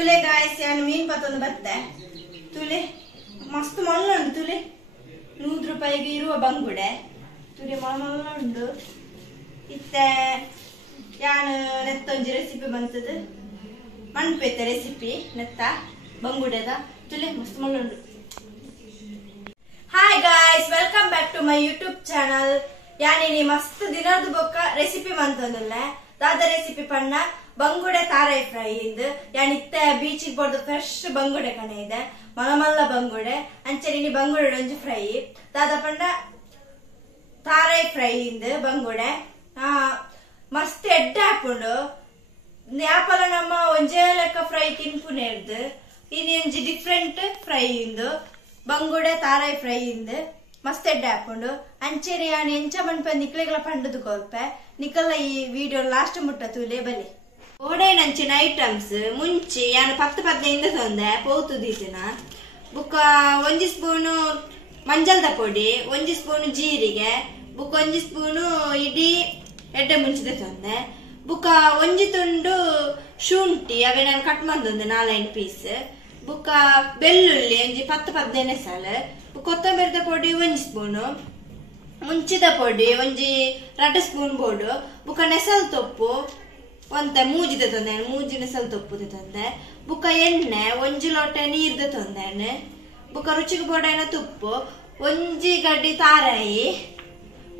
ತುಲೆ guys ಯಾನು ಮೀನ್ ಪತ್ತೊಂದು ಬತ್ತೆ ತುಲೆ ಮಸ್ತ್ ಮಲ್ಲ ಉಂಟು ತುಲೆ 100 ರೂಪಾಯಿಗೆ ಇರುವ ಬಂಗುಡೆ ತುಲೆ ಮಲ್ಲ ಉಂಟು ಇತ್ತೆ ಯಾನು ನೆತ್ತೊಂಜಿ ರೆಸಿಪಿ ಬಂತದು ಮನ್ಪೇತೆ ರೆಸಿಪಿ ನೆತ್ತ ಬಂಗುಡೆದ ತುಲೆ ಮಸ್ತ್ ಮಲ್ಲ ಉಂಟು. Hi guys, welcome back to my YouTube channel. ಯಾನಿ ಮಸ್ತ್ ದಿನದ ಬೊಕ್ಕ ರೆಸಿಪಿ ಮಂತಂದಲ್ಲ ದಾದ ರೆಸಿಪಿ ಪಣ್ಣ ಬಂಗುಡೆ ತಾರಾಯಿ ಫ್ರೈ ಇಂದು ಯಾನ್ ಇತ್ತೆ ಬೀಚಿಗೆ ಬರ್ದು ಫ್ರೆಶ್ ಬಂಗುಡೆ ಕಣೆ ಇದೆ ಮಲಮಲ್ಲ ಬಂಗುಡೆ ಅಂಚೆ ಬಂಗುಡೆ ಒಂಜಿ ಫ್ರೈ ದಾದ ಪಂಡ ತಾರಾಯಿ ಫ್ರೈ ಇಂದು ಬಂಗುಡೆ ಮಸ್ತ್ ಎಡ್ಡ ಹಾಕೊಂಡು ಯಾಪಲ ನಮ್ಮ ಒಂಜೇ ಲೆಕ್ಕ ಫ್ರೈ ತಿನ್ಪುನೆ ಇರ್ದು ಇನ್ನು ಒಂಜಿ ಡಿಫ್ರೆಂಟ್ ಫ್ರೈ ಇಂದು ಬಂಗುಡೆ ತಾರಾಯಿ ಫ್ರೈ ಇಂದು ಮಸ್ತ್ ಎಡ್ಡೆ ಹಾಕೊಂಡು ಅಂಚೆರಿ ಯಾನ್ ಎಂಚ ಮನ್ಪ ನಿಕ್ಲೆಗಳ ಪಂಡದು ಕೊಲ್ಪೆ ನಿಕಲ್ಲ ಈ ವಿಡಿಯೋ ಲಾಸ್ಟ್ ಮುಟ್ಟ ತೂಲೆ ಬಲಿ ಓಡೇನಂಚಿನ ಐಟಮ್ಸ್ ಮುಂಚೆ ಯಾನು 10-15 ತೊಂದೆ ಪೌತು ದೀಸಿನ ಬುಕ್ಕ 1 ಸ್ಪೂನು ಮಂಜಲ್ದ ಪೊಡಿ 1 ಸ್ಪೂನು ಜೀರಿಗೆ ಬುಕ್ಕ 1 ಸ್ಪೂನು ಇಡೀ ಎಡ್ಡೆ ಮುಂಚಿದ ತೊಂದೆ ಬುಕ್ಕ 1 ತುಂಡು ಶುಂಠಿ ಅವೇ ನಾನು ಕಟ್ ಮಂದೊಂದೆ 4 ಪೀಸ್ ಬುಕ್ಕ ಬೆಳ್ಳುಳ್ಳಿ ಒಂಜಿ 10-15 ಸಾಲು ಕೊತ್ತಂಬರಿದ ಪೊಡಿ 1 ಸ್ಪೂನು ಮುಂಚಿದ ಪೊಡಿ ಒಂಜಿ 2 ಸ್ಪೂನ್ ಬೋಡು ಬುಕ್ಕ ನೆಸಲ್ ತೊಪ್ಪು ಒಂತೆ ಮೂಜಿದ ತೊಂದೆ ಮೂಜಿ ನೆಸಲ್ ತೊಪ್ಪು ತಂದೆ ಬುಕ್ಕ ಎಣ್ಣೆ 1 ಲೋಟ ನೀರ್ದ ತೊಂದೆ ಬುಕ್ಕ ರುಚಿಗೆ ಬೋಡೈನ ತುಪ್ಪು 1 ಗಡ್ಡಿ ತಾರಾಯಿ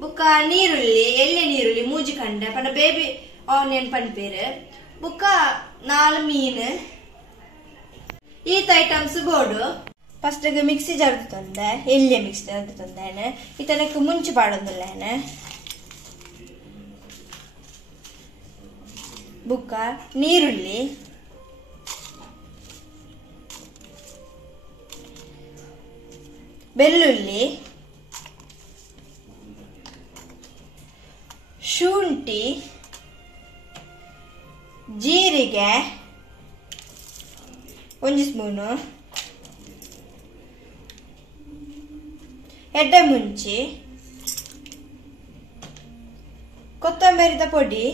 ಬುಕ್ಕ ನೀರುಳ್ಳಿ ಎಳ್ಳೆ ನೀರುಳ್ಳಿ ಮೂಜಿ ಕಂಡೆ ಪಂಡ ಬೇಬಿ ಆನಿಯನ್ ಪನ್ಪೇರು ಬುಕ್ಕ 4 ಮೀನು ಈತ ಐಟಮ್ಸ್ ಬೋಡು ಫಸ್ಟ್ ಮಿಕ್ಸಿ ಜರ್ದು ತಂದೆ ಎಳ್ಳೆ ಮಿಕ್ಸಿ ಜರ್ದು ತಂದೇನೆ ಇತನಕ್ಕೆ ಮುಂಚೆ ಪಾಡೊಂದಿಲ್ಲೇನೆ ಬುಕ್ಕ ನೀರುಳ್ಳಿ ಬೆಳ್ಳುಳ್ಳಿ ಶುಂಠಿ ಜೀರಿಗೆ 1 ಸ್ಪೂನು ಎಡ್ಡೆ ಮುಂಚಿ ಕೊತ್ತಂಬರಿದ ಪೊಡಿ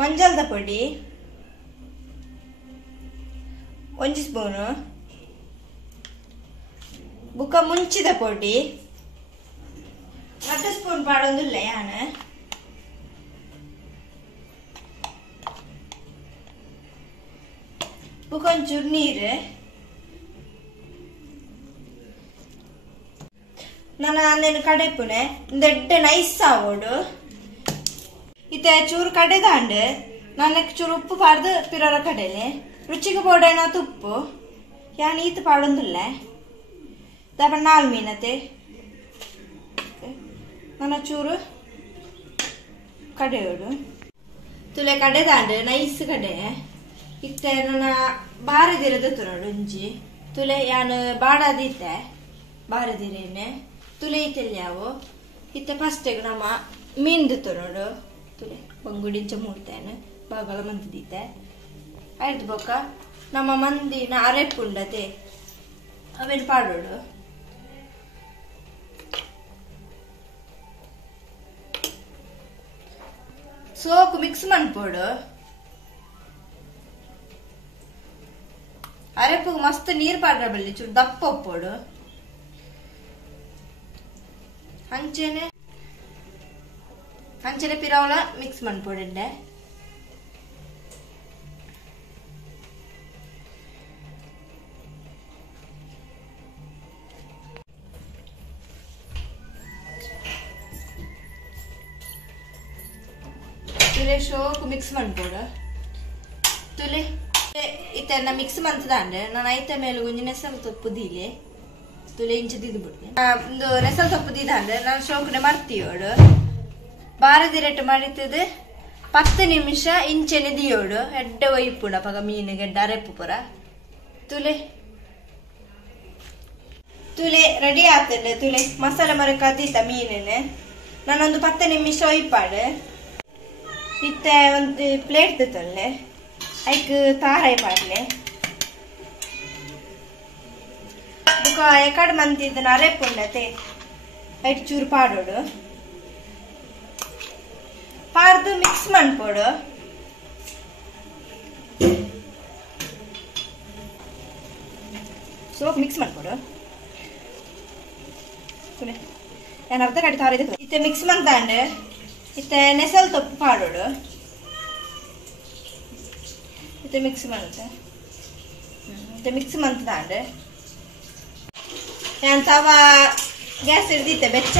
ಮಂಜಲ್ದ ಪೊಡಿ 1 ಸ್ಪೂನು ಬುಕ್ಕ ಮುಂಚಿದ ಪೊಡಿ 2 ಸ್ಪೂನ್ ಪಾಡೊಂದಿಲ್ಲ ಯಾನ ಬುಕ್ಕ ಒಂಚೂರು ನೀರು ನಾನು ಕಡೆಪುನೆ ದೊಡ್ಡ ನೈಸ್ ಆವೋಡು ಇತ್ತೆ ಚೂರು ಕಡೆದಾಂಡು ನನಗೆ ಚೂರು ಉಪ್ಪು ಪಾಡ್ದು ಪಿರೋರ ಕಡೆಲೆ ರುಚಿಗೆ ಬೋಡೇನ ತುಪ್ಪು ಯಾನ್ ಈತ ಪಾಡೊಂದಿಲ್ಲ ದಪ್ಪ 4 ಮೀನತೆ ನನ್ನ ಚೂರು ಕಡೆಯೋಡು ತುಲೆ ಕಡೆದಾಂಡು ನೈಸ್ ಕಡೆ ಇತ್ತೆ ನನ್ನ ಬಾರದಿರದ ತುರೋಡು ಒಂಜಿ ತುಲೆ ಯಾನು ಬಾಡಾದಿತ್ತೆ ಬಾರದಿರೇನೆ ತುಲೆ ಇತ್ತೆಲ್ಯಾವು ಇತ್ತೆ ಫಸ್ಟಿಗೆ ನಮ್ಮ ಮೀನ್ದು ತುರೋಡು ತುಲೆ ಬಂಗುಡಿಂಚ ಮೂಡ್ತೇನೆ ಬಾಗಲ ಮಂದಿದ್ದೆ ಆಯ್ತು ಬೊಕ್ಕ ನಮ್ಮ ಮಂದಿನ ಅರೆಪುಂಡತೆ ಅವೇನು ಪಾಡೋಡು ಸೋಕು ಮಿಕ್ಸ್ ಮನ್ಪೋಡು ಅರೆಪು ಮಸ್ತ್ ನೀರ್ ಪಾಡ್ರ ಬಲ್ಲಿ ಚೂರು ದಪ್ಪ ಒಪ್ಪೋಡು ಹಂಚನೆ ಪಿರಾವಳ ಮಿಕ್ಸ್ ಮನ್ಪೋಡೆ ತುಲೆ ಶೋಕು ಮಿಕ್ಸ್ ಮನ್ಪೋಡು ತುಲೆ ಇತ್ತ ಮಿಕ್ಸ್ ಮಂತದಾಂಡೆ ನಾನು ಐತೆ ಮೇಲೆ ಒಂಜಿ ನೆಸಲ್ ತೊಪ್ಪು ದೀಲೆ ತುಲೆ ಇಂಚ ದಿದ್ದು ಬಿಡ್ತೆ ಒಂದು ನೆಸಲ್ ತೊಪ್ಪು ದಿದಾಂಡೆ ನಾನು ಶೋಕನೆ ಮರ್ತಿಯೋಡು ಬಾರದಿರೆಟ್ಟು ಮರಿತದು 10 ನಿಮಿಷ ಇಂಚೆನೆ ದಿಯೋಡು ಎಡ್ಡೆ ಒಯ್ಪುಣ ಪಗ ಮೀನಿಗೆ ಎಡ್ಡ ಅರೆಪ್ಪು ಪುರ ತುಲೆ ತುಲೆ ರೆಡಿ ಆಗ್ತದೆ ತುಲೆ ಮಸಾಲೆ ಮರಕ್ಕೆ ಅದಿತ್ತ ಮೀನೇನೆ ನಾನೊಂದು 10 ನಿಮಿಷ ಒಯ್ಪಾಡು ಇತ್ತೆ ಒಂದು ಪ್ಲೇಟ್ ತೊಲ್ಲೆ ಐಕ್ ತಾರಾಯಿ ಪಾಡ್ಲೆ ಬುಕ್ಕ ಎಕಡ್ ಮಂತಿದ್ದ ಅರೆಪುಂಡತೆ ಐಟ್ ಚೂರು ಪಾಡೋಡು ಪಾರ್ದು ಮಿಕ್ಸ್ ಮಾಡ್ಕೊಡು. ಸ್ವಲ್ಪ ಮಿಕ್ಸ್ ಮಾಡ್ಕೊಡು. ನಾನು ಅರ್ಧ ಕಟ್ಟಿ ತಾರ ಇತ್ತೆ ಮಿಕ್ಸ್ ಮಾಡ್ತಾಂಡು ಇತ್ತೆ ನೆಸಲ್ ತೊಪ್ಪು ಪಾಡೋಡು. ಇತ್ತೆ ಮಿಕ್ಸ್ ಮಾಡ್ತೆ ಇತ್ತೆ ಮಿಕ್ಸ್ ಮಾಡ್ತಾಂಡು ನಾನು ತವ ಗ್ಯಾಸ್ ಹಿಡ್ದಿತ್ತೆ ಬೆಚ್ಚ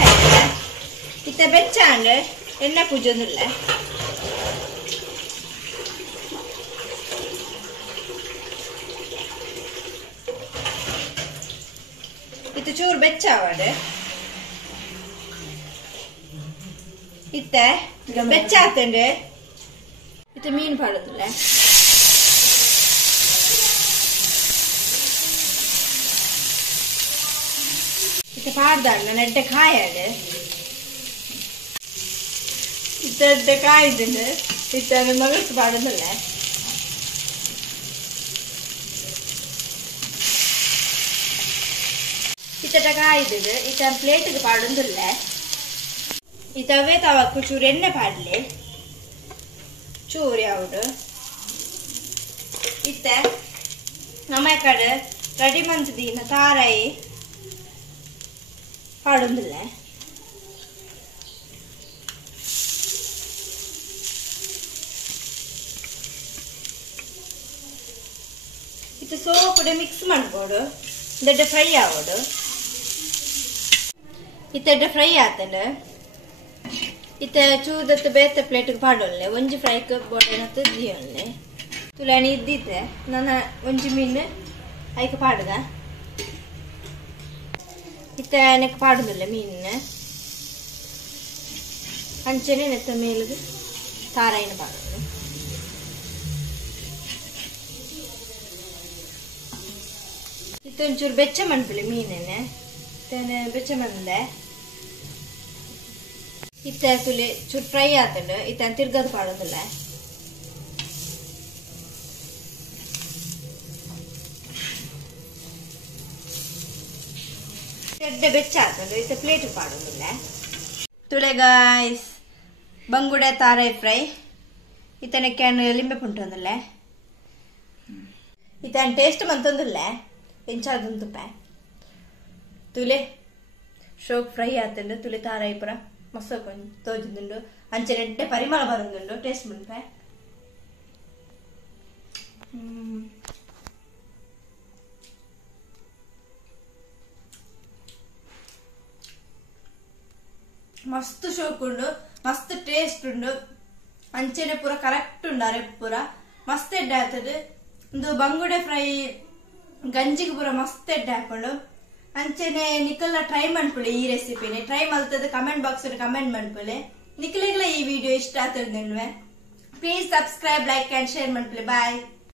ಇತ್ತೆ ಬೆಚ್ಚಾಂಡು ಎಣ್ಣೆ ಪೂಜೊಂದಿಲ್ಲ. ಇತ್ತು ಚೂರು ಬೆಚ್ಚಾವಡು ಇತ್ತೆ ಬೆಚ್ಚಾತಂಡು ಇತ್ತೆ ಮೀನು ಪಾಡೋದಿಲ್ಲ. ಇತ್ತೆ ಪಾಡ್ದಾಂಡ ನೆಡ್ಡೆ ಕಾಯಾಡು ಇತ್ತೆ ಕಾಯ್ದುಂಡು ಇತ್ತೆ ಮಗಳ್ತು ಪಾಡೋದಿಲ್ಲ. ಇತ್ತ ಕಾಯ್ದು ಇತ್ತ ಪ್ಲೇಟ್ಗೆ ಪಾಡೊಂದಿಲ್ಲ. ಇತ್ತವೇ ತವಕ್ಕು ಚೂರು ಎಣ್ಣೆ ಪಾಡ್ಲಿ ಚೂರು ಯಾವುದು ಇತ್ತ ನಮ್ಮ ಕಡೆ ರೆಡಿ ಮಂತದೀನ ತಾರಾಯಿ ಪಾಡೊಂದಿಲ್ಲ. ಇತ್ತು ಸೋಪುಡೆ ಮಿಕ್ಸ್ ಮಾಡ್ಕೊಡು ದೊಡ್ಡ ಫ್ರೈ ಆಗೋಡು. ಇತ್ತೆಡ್ಡೆ ಫ್ರೈ ಆತಂಡು ಇತ್ತೆ ಚೂದತ್ತು ಬೇತೆ ಪ್ಲೇಟ್ಗೆ ಪಾಡೊಲ್ಲೆ ಒಂಜಿ ಫ್ರೈಕ್ ಬೋಟೆನತ್ತು ದಿಯೊಲ್ಲೆ ತುಳಾಣಿ ಇದ್ದಿತ್ತೆ ನನ್ನ ಒಂಜಿ ಮೀನು ಐಕ ಪಾಡ್ಗ ಇತ್ತೆ ನೆಕ್ ಪಾಡುದಿಲ್ಲ ಮೀನು ಅಂಚನೆ ನೆತ್ತ ಮೇಲಿಗೆ ತಾರಾಯಿನ ಪಾಡೋದು. ಇತ್ತು ಒಂಚೂರು ಬೆಚ್ಚ ಮಣ್ಪುಳಿ ಮೀನೇನೆ ಬೆಚ್ಚ ಮಂದೆ ಇತ್ತ ತುಳಿ ಚೂರು ಫ್ರೈ ಆತಂಡು ಇತ್ತ ತಿರ್ಗದು ಪಾಡೋದಿಲ್ಲ. ಎಡ್ಡೆ ಬೆಚ್ಚ ಆತಂಡು ಇತ್ತ ಪ್ಲೇಟ್ ಪಾಡೋದಿಲ್ಲ. ತುಳೆ ಗಾಯ್ಸ್ ಬಂಗುಡೆ ತಾರಾಯಿ ಫ್ರೈ ಇತ್ತನಕ್ಕೆ ಲಿಂಬೆ ಪುಂಟೊಂದಿಲ್ಲ ಇತ್ತ ಟೇಸ್ಟ್ ಮಂತೊಂದಿಲ್ಲ ಎಂಚಾದೊಂದು ತುಪ್ಪ ತುಲೆ ಶೋಕ್ ಫ್ರೈ ಆತಂಡು ತುಲೆ ತಾರಾಯಿ ಪುರ ಮಸ್ತ್ ತೋಜುಂಡು ಅಂಚೆ ನೆಡ್ಡೆ ಪರಿಮಳ ಬರುಂದುಂಡು ಟೇಸ್ಟ್ ಮುನ್ಪೆ. ಮಸ್ತ್ ಶೋಕ್ ಉಂಡು ಮಸ್ತ್ ಟೇಸ್ಟ್ ಉಂಡು ಅಂಚೆನೆ ಪೂರ ಕರೆಕ್ಟ್ ಉಂಡು ಅರೆ ಪೂರ ಮಸ್ತ್ ಎಡ್ಡೆ ಆತದು. ಒಂದು ಬಂಗುಡೆ ಫ್ರೈ ಗಂಜಿಗೆ ಪೂರ ಮಸ್ತ್ ಎಡ್ಡೆ ಹಾಕೊಂಡು ಅಂಚೆನೆ ನಿಕಲ್ನ ಟ್ರೈ ಮಾಡ್ಕೊಳ್ಳಿ. ಈ ರೆಸಿಪಿನೇ ಟ್ರೈ ಮಾಡ್ತದೆ ಕಮೆಂಟ್ ಬಾಕ್ಸ್ ಕಮೆಂಟ್ ಮಾಡ್ಕೊಳ್ಳಿ. ನಿಖಲಿಗೆಲ್ಲ ಈ ವಿಡಿಯೋ ಇಷ್ಟ ಆಗ್ತದೆ please subscribe like and share ಮಾಡ್ಕೊಳ್ಳಿ. ಬಾಯ್.